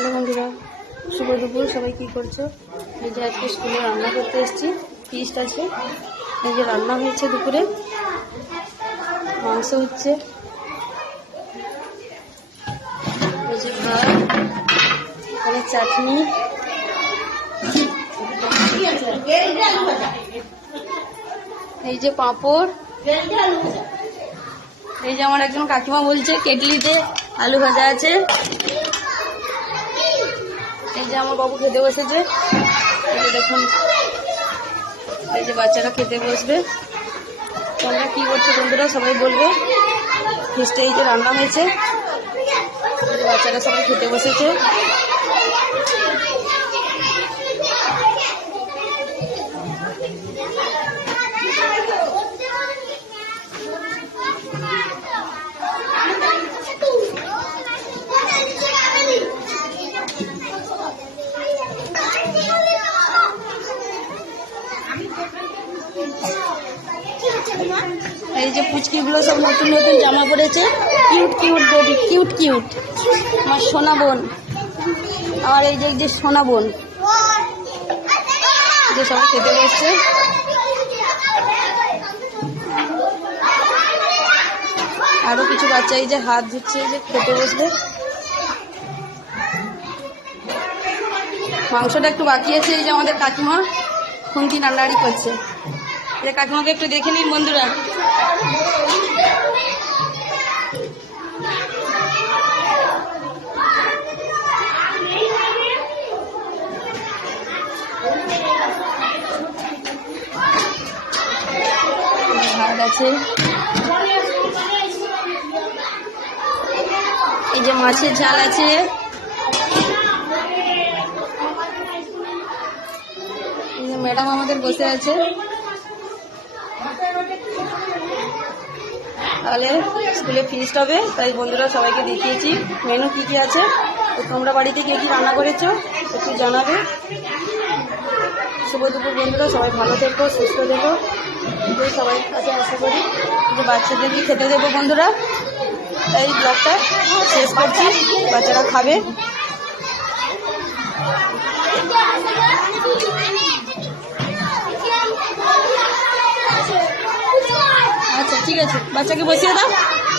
Hello বন্ধুরা, শুভ দুপুর। সবাই কী করছো? এই যে আজকে স্কুলে রান্না করতে এসেছি, ফিস্ট আছে। এই যে রান্না হয়েছে দুপুরে, মাংস হচ্ছে, এই যে ভাত, এখানে চাটনি, এই যে পাঁপড়, এই যে আমার একজন কাকিমা বলছে কেটলিতে আলু ভাজা আছে। এই যে আমার বাবু খেতে বসেছে, এই যে দেখুন, এই যে বাচ্চারা খেতে বসবে। তোমরা কি করছো বন্ধুরা সবাই বলবে। ফিস্টে এই যে রান্না হয়েছে, বাচ্চারা সবাই খেতে বসেছে। এই যে পুচকিগুলো সব নতুন নতুন জামা পরেছে, cute cute baby, cute cute. আমার সোনা বোন, আমার এই যে সোনা বোন, যে সব খেতে বসছে। আরো কিছু বাচ্চা এই যে হাত ধুচ্ছে, এই যে খেতে বসবে। মাংসটা একটু বাকি আছে, এই যে আমাদের কাকিমা খুন্তি নাড়ানাড়ি করছে। এই কাকিমাকে একটু দেখে নিন বন্ধুরা। ভাত আছে, এই যে মাছের ঝাল আছে, এই যে ম্যাডাম আমাদের বসে আছে। তাহলে স্কুলে ফিস্ট হবে, তাই বন্ধুরা সবাইকে দেখিয়েছি মেনু কী কী আছে। তো তোমরা বাড়িতে কে কী রান্না করেছো একটু জানাবে। শুভ দুপুর বন্ধুরা, সবাই ভালো থেকো, সুস্থ থেকো, সবাই কাছে আশা করি। যে বাচ্চাদেরকে খেতে দেবো বন্ধুরা, তাই ব্লগটা শেষ করছি। বাচ্চারা খাবে। আচ্ছা ঠিক আছে, বাচ্চাকে বসিয়ে দাও।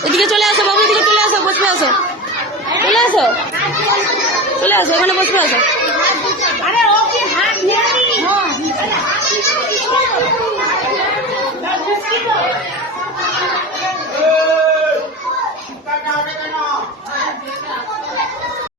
এদিকে চলে আসো বাবু, এদিকে চলে আসো, বসবে আসো, চলে আসো, চলে আসো, এখানে বসবে আসো।